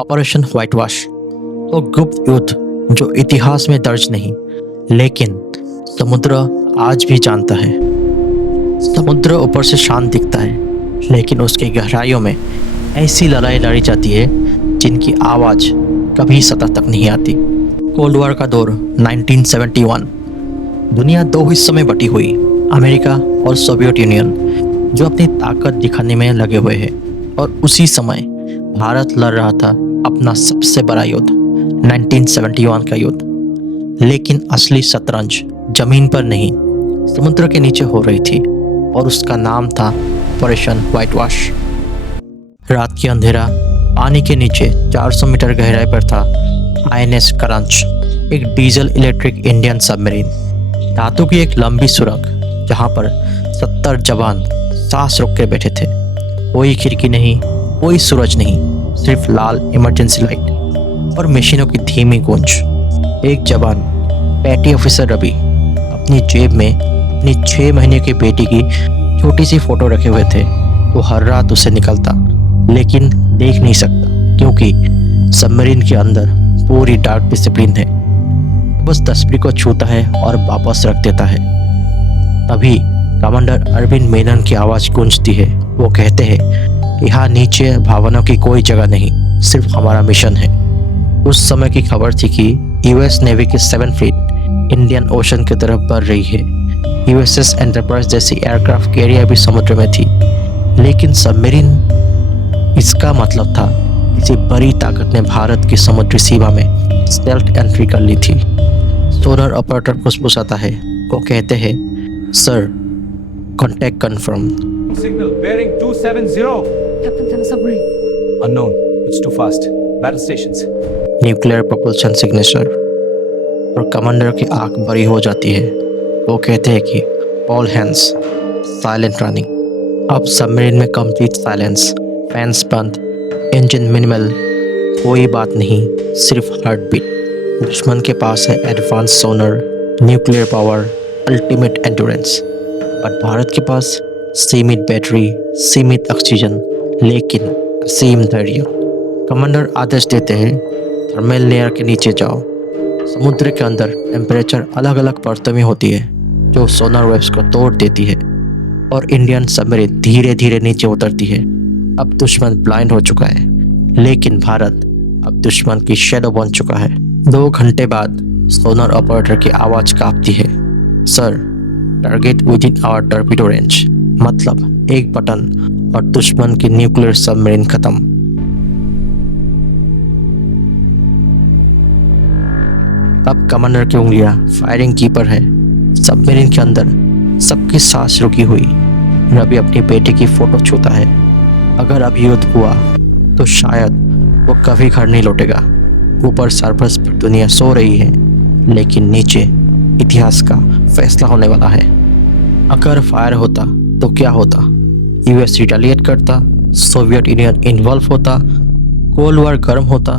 Operation white wash वो गुप्त युद्ध जो इतिहास में दर्ज नहीं, लेकिन समुद्र आज भी जानता है। समुद्र ऊपर से शांत दिखता है, लेकिन उसकी गहराइयों में ऐसी लड़ाई लड़ी जाती है जिनकी आवाज़ कभी सतह तक नहीं आती। कोल्ड वॉर का दौर 1971। दुनिया दो हिस्सों में बटी हुई, अमेरिका और सोवियत यूनियन जो अपनी ताकत दिखाने में लगे हुए हैं, और उसी समय भारत लड़ रहा था अपना सबसे बड़ा युद्ध, 1971 का युद्ध। लेकिन असली शतरंज जमीन पर नहीं, समुद्र के नीचे हो रही थी, और उसका नाम था ऑपरेशन व्हाइट वॉश। रात के अंधेरा, पानी के नीचे 400 मीटर गहराई पर था INS करंज, एक डीजल इलेक्ट्रिक इंडियन सबमरीन। धातु की एक लंबी सुरंग जहां पर 70 जवान सांस रोक के बैठे थे। कोई खिड़की नहीं, कोई सूरज नहीं, सिर्फ लाल इमरजेंसी लाइट और मशीनों की धीमी गूंज। एक जवान, पैटी ऑफिसर रवि, अपनी जेब में अपनी 6 महीने की बेटी की छोटी सी फोटो रखे हुए थे। वो हर रात उसे निकलता, लेकिन देख नहीं सकता क्योंकि सबमरीन के अंदर पूरी डार्क डिसिप्लिन है। बस तस्वीर को छूता है और वापस रख देता है। तभी कमांडर अरविंद मेनन की आवाज़ गूंजती है। वो कहते हैं, यहाँ नीचे भावनाओं की कोई जगह नहीं, सिर्फ हमारा मिशन है। उस समय की खबर थी कि US नेवी की 7th फ्लीट इंडियन ओशन की तरफ बढ़ रही है। USS एंटरप्राइज जैसी एयरक्राफ्ट कैरियर भी समुद्र में थी, लेकिन सबमरीन, इसका मतलब था किसी बड़ी ताकत ने भारत की समुद्री सीमा में स्टेल्थ एंट्री कर ली थी। सोनर ऑपरेटर फुसफुसाता है। वो कहते हैं, sir, contact confirm. Signal bearing 270. Captain, can a submarine? Unknown. It's too fast. Battle stations. Nuclear propulsion signature. और कमांडर की आंख बड़ी हो जाती है। वो कहते हैं कि ऑल हैंड्स, साइलेंट रनिंग। अब सबमरीन में कंप्लीट साइलेंस, फैंस बंद, इंजन मिनिमल, कोई बात नहीं, सिर्फ हार्ट बीट। दुश्मन के पास है advance sonar, nuclear power, ultimate endurance, but Bharat के पास सीमित बैटरी, सीमित ऑक्सीजन, लेकिन असीम धैर्य। कमांडर आदेश देते हैं, थर्मल लेयर के नीचे जाओ। समुद्र के अंदर टेम्परेचर अलग अलग परतों में होती है जो सोनार वेव्स को तोड़ देती है, और इंडियन सबमरीन धीरे धीरे नीचे उतरती है। अब दुश्मन ब्लाइंड हो चुका है, लेकिन भारत अब दुश्मन की शैडो बन चुका है। 2 घंटे बाद सोनार ऑपरेटर की आवाज़ कांपती है, sir, target within our torpedo range. मतलब एक बटन और दुश्मन की न्यूक्लियर सबमरीन खत्म। अब कमांडर की उंगलियां फायरिंग की पर है। सबमरीन के अंदर सबकी सांस रुकी हुई। रवि अपनी बेटे की फोटो छूता है। अगर अब युद्ध हुआ तो शायद वो कभी घर नहीं लौटेगा। ऊपर सरफेस पर दुनिया सो रही है, लेकिन नीचे इतिहास का फैसला होने वाला है। अगर फायर होता तो क्या होता? US रिटेलिएट करता, सोवियत यूनियन इन्वॉल्व होता, कोल्ड वॉर गर्म होता,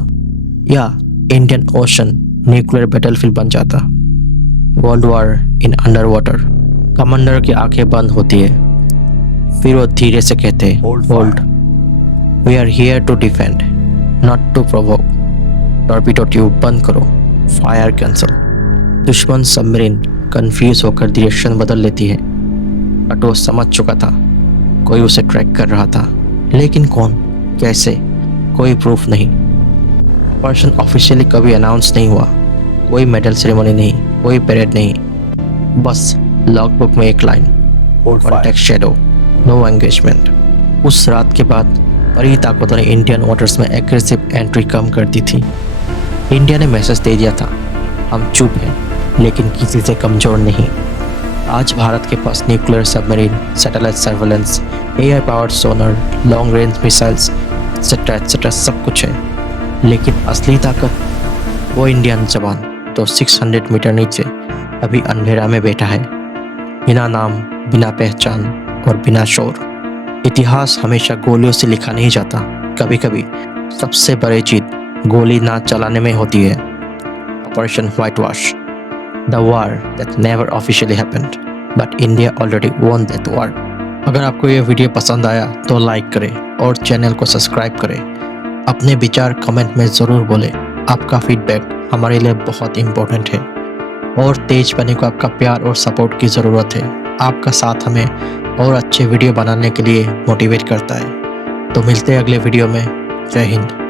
या इंडियन ओशन न्यूक्लियर बैटलफील्ड बन जाता। World war in under water. Commander की आंखें बंद होती है। फिर वो धीरे से कहते हैं, hold, we are here to defend, not to provoke. Torpedo tube बंद करो, फायर कैंसल। दुश्मन सबमरीन कंफ्यूज होकर डायरेक्शन बदल लेती है, बट वो समझ चुका था कोई उसे ट्रैक कर रहा था, लेकिन कौन, कैसे, कोई प्रूफ नहीं। ऑपरेशन ऑफिशियली कभी अनाउंस नहीं हुआ, कोई मेडल सेरेमनी नहीं, कोई परेड नहीं, बस लॉगबुक में एक line, contact shadow, no engagement. उस रात के बाद बड़ी ताकतों ने इंडियन वाटर्स में एग्रेसिव एंट्री कम कर दी थी। इंडिया ने मैसेज दे दिया था, हम चुप हैं, लेकिन किसी से कमज़ोर नहीं। आज भारत के पास nuclear submarine, satellite surveillance, air powered sonar, long range missiles, etcetera सब कुछ है। लेकिन असली ताकत, वो इंडियन जवान तो 600 मीटर नीचे अभी अंधेरा में बैठा है, बिना नाम, बिना पहचान और बिना शोर। इतिहास हमेशा गोलियों से लिखा नहीं जाता। कभी कभी सबसे बड़ी जीत गोली ना चलाने में होती है। Operation white wash, the war that never officially happened, but India already von that war. अगर आपको यह वीडियो पसंद आया तो लाइक करें और चैनल को सब्सक्राइब करें अपने विचार कमेंट में ज़रूर बोलें। आपका फीडबैक हमारे लिए बहुत इम्पोर्टेंट है और तेज बने को आपका प्यार और सपोर्ट की ज़रूरत है। आपका साथ हमें और अच्छे वीडियो बनाने के लिए मोटिवेट करता है। तो मिलते हैं अगले वीडियो में। जय हिंद।